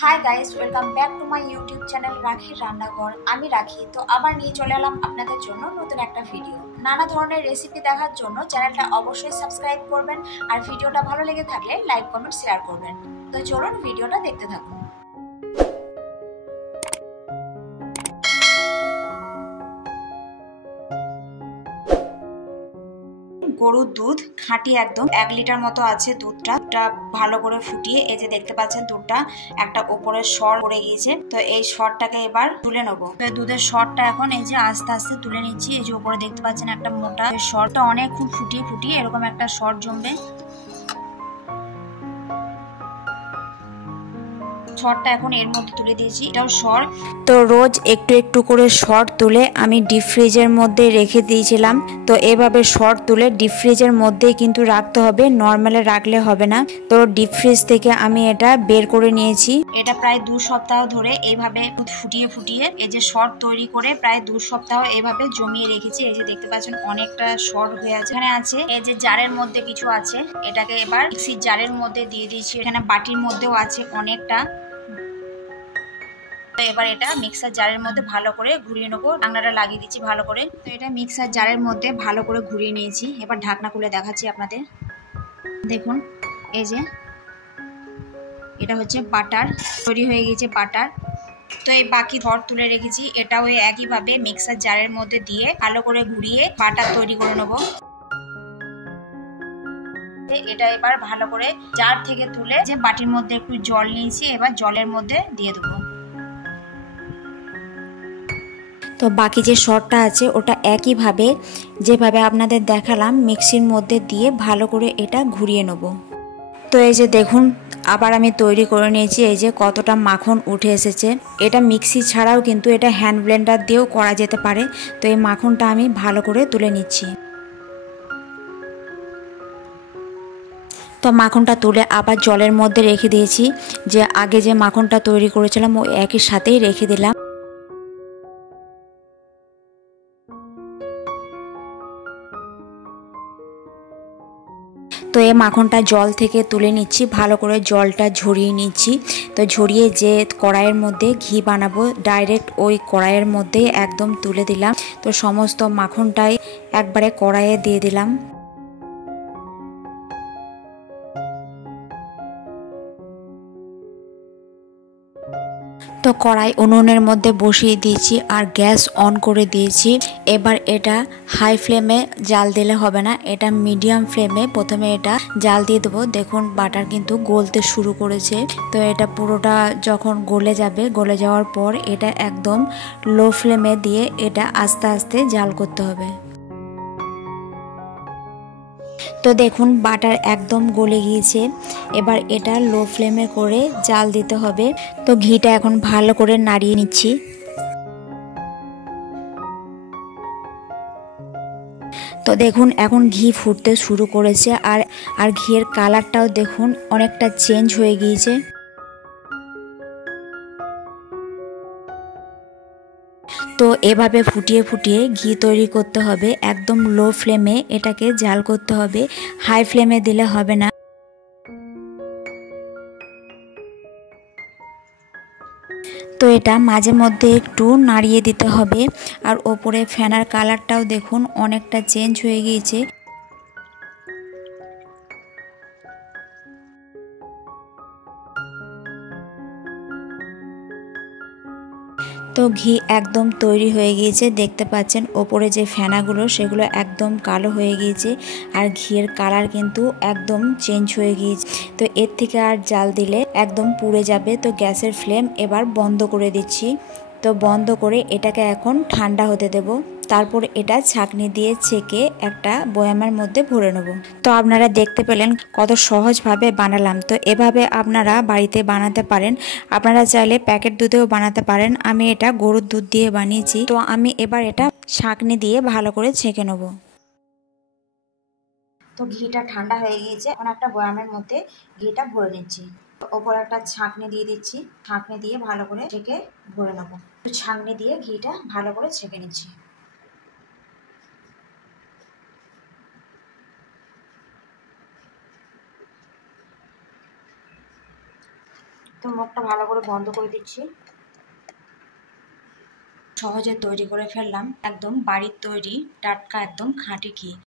Hi guys, welcome back to my YouTube channel রাখি রান্নাঘর। আমি রাখি তো আবার নিয়ে চলে এলাম আপনাদের জন্য নতুন একটা ভিডিও। নানা ধরনের রেসিপি দেখার জন্য চ্যানেলটা অবশ্যই সাবস্ক্রাইব করবেন, আর ভিডিওটা ভালো লেগে থাকলে লাইক কমেন্ট শেয়ার করবেন। তো চলুন ভিডিওটা দেখতে থাকুন। গরুর দুধ খাঁটি একদম 1 লিটার মতো আছে। দুধটা ভালো করে ফুটিয়ে এই যে দেখতে পাচ্ছেন দুধটা একটা উপরে সর পড়ে গিয়েছে। তো এই সরটাকে এবার তুলে নেবো। তো দুধের সরটা এখন এই যে আস্তে আস্তে তুলে নিচ্ছি। এই যে উপরে দেখতে পাচ্ছেন একটা মোটা সরটা অনেকক্ষণ ফুটিয়ে ফুটিয়ে এরকম একটা সর জমবে। সরটা এখন এর মধ্যে তুলে দিয়েছি, এটাও সর। তো রোজ একটু একটু করে সর তুলে আমি ডিপ ফ্রিজের মধ্যে রেখে দিয়েছিলাম। তো এভাবে সর তুলে ডিপ ফ্রিজের মধ্যেই কিন্তু রাখতে হবে, নর্মালে রাখলে হবে না। তো ডিপ ফ্রিজ থেকে আমি এটা বের করে নিয়েছি। এটা প্রায় 2 সপ্তাহ ধরে এইভাবে ফুটিয়ে ফুটিয়ে এই যে সর তৈরি করে প্রায় 2 সপ্তাহ এইভাবে জমিয়ে রেখেছি। এই যে দেখতে পাচ্ছেন অনেকটা সর হয়ে আছে। এখানে আছে এই যে জারের মধ্যে কিছু আছে, এটাকে এবার মিক্সির জারের মধ্যে দিয়ে দিয়েছি। এখানে বাটির মধ্যেও আছে অনেকটা। এবার এটা মিক্সার জারের মধ্যে ভালো করে ঘুরিয়ে নেবো। ঢাকনাটা লাগিয়ে দিচ্ছি ভালো করে। তো এটা মিক্সার জারের মধ্যে ভালো করে ঘুরিয়ে নিয়েছি। এবার ঢাকনা খুলে দেখাচ্ছি আপনাদের। দেখুন এই যে এটা হচ্ছে বাটার, তৈরি হয়ে গেছে বাটার। তো এই বাকি ধর তুলে রেখেছি, এটাও ওই একইভাবে মিক্সার জারের মধ্যে দিয়ে ভালো করে ঘুরিয়ে বাটার তৈরি করে নেবো। এটা এবার ভালো করে জার থেকে তুলে যে বাটির মধ্যে একটু জল নিয়েছি, এবার জলের মধ্যে দিয়ে দেবো। তো বাকি যে সরটা আছে ওটা একইভাবে যেভাবে আপনাদের দেখালাম মিক্সির মধ্যে দিয়ে ভালো করে এটা ঘুরিয়ে নেব। তো এই যে দেখুন আবার আমি তৈরি করে নিয়েছি। এই যে কতটা মাখন উঠে এসেছে। এটা মিক্সি ছাড়াও কিন্তু এটা হ্যান্ড ব্লেন্ডার দিয়েও করা যেতে পারে। তো এই মাখনটা আমি ভালো করে তুলে নিচ্ছি। তো মাখনটা তুলে আবার জলের মধ্যে রেখে দিয়েছি। যে আগে যে মাখনটা তৈরি করেছিলাম ওই একই সাথেই রেখে দিলাম। তো এই মাখনটা জল থেকে তুলে নিচ্ছি, ভালো করে জলটা ঝরিয়ে নিচ্ছি। তো ঝরিয়ে যে কড়াইয়ের মধ্যে ঘি বানাবো ডাইরেক্ট ওই কড়াইয়ের মধ্যেই একদম তুলে দিলাম। তো সমস্ত মাখনটাই একবারে কড়াইয়ে দিয়ে দিলাম। তো কড়াই উনুনের মধ্যে বসিয়ে দিয়েছি আর গ্যাস অন করে দিয়েছি। এবার এটা হাই ফ্লেমে জাল দিলে হবে না, এটা মিডিয়াম ফ্লেমে প্রথমে এটা জাল দিয়ে দেবো। দেখুন বাটার কিন্তু গলতে শুরু করেছে। তো এটা পুরোটা যখন গলে যাবে, গলে যাওয়ার পর এটা একদম লো ফ্লেমে দিয়ে এটা আস্তে আস্তে জাল করতে হবে। তো দেখুন বাটার একদম গলে গিয়েছে। এবার এটা লো ফ্লেমে করে জাল দিতে হবে। তো ঘিটা এখন ভালো করে নাড়িয়ে নিচ্ছি। তো দেখুন এখন ঘি ফুটতে শুরু করেছে আর ঘিয়ের কালারটাও দেখুন অনেকটা চেঞ্জ হয়ে গিয়েছে। তো এভাবে ফুটিয়ে ফুটিয়ে ঘি তৈরি করতে হবে। একদম লো ফ্লেমে এটাকে জাল করতে হবে, হাই ফ্লেমে দিলে হবে না। তো এটা মাঝে মধ্যে একটু নাড়িয়ে দিতে হবে। আর ওপরে ফেনার কালারটাও দেখুন অনেকটা চেঞ্জ হয়ে গিয়েছে। তো ঘি একদম তৈরি হয়ে গিয়েছে, দেখতে পাচ্ছেন ওপরে যে ফেনাগুলো সেগুলো একদম কালো হয়ে গিয়েছে আর ঘিয়ের কালার কিন্তু একদম চেঞ্জ হয়ে গিয়েছে। তো এর থেকে আর জাল দিলে একদম পুড়ে যাবে। তো গ্যাসের ফ্লেম এবার বন্ধ করে দিচ্ছি। তো বন্ধ করে এটাকে এখন ঠান্ডা হতে দেব। তারপর এটা ছাঁকনি দিয়ে ছেঁকে একটা বয়ামের মধ্যে ভরে নেব। তো আপনারা দেখতে পেলেন কত সহজভাবে বানালাম। তো এভাবে আপনারা বাড়িতে বানাতে পারেন। আপনারা চাইলে প্যাকেট দুধেও বানাতে পারেন। আমি এটা গরুর দুধ দিয়ে বানিয়েছি। তো আমি এবার এটা ছাঁকনি দিয়ে ভালো করে ছেঁকে নেব। তো ঘিটা ঠান্ডা হয়ে গিয়েছে, এখন একটা বয়ামের মধ্যে ঘিটা ভরে নিচ্ছি। ওপর একটা ছাঁকনি দিয়ে দিচ্ছি, ছাঁকনি দিয়ে ভালো করে ছেঁকে ভরে নেবো। তো ছাঁকনি দিয়ে ঘিটা ভালো করে ছেঁকে নিচ্ছি। তো মুখটা ভালো করে বন্ধ করে দিচ্ছি। সহজে তৈরি করে ফেললাম একদম বাড়ির তৈরি টাটকা একদম খাঁটি ঘি।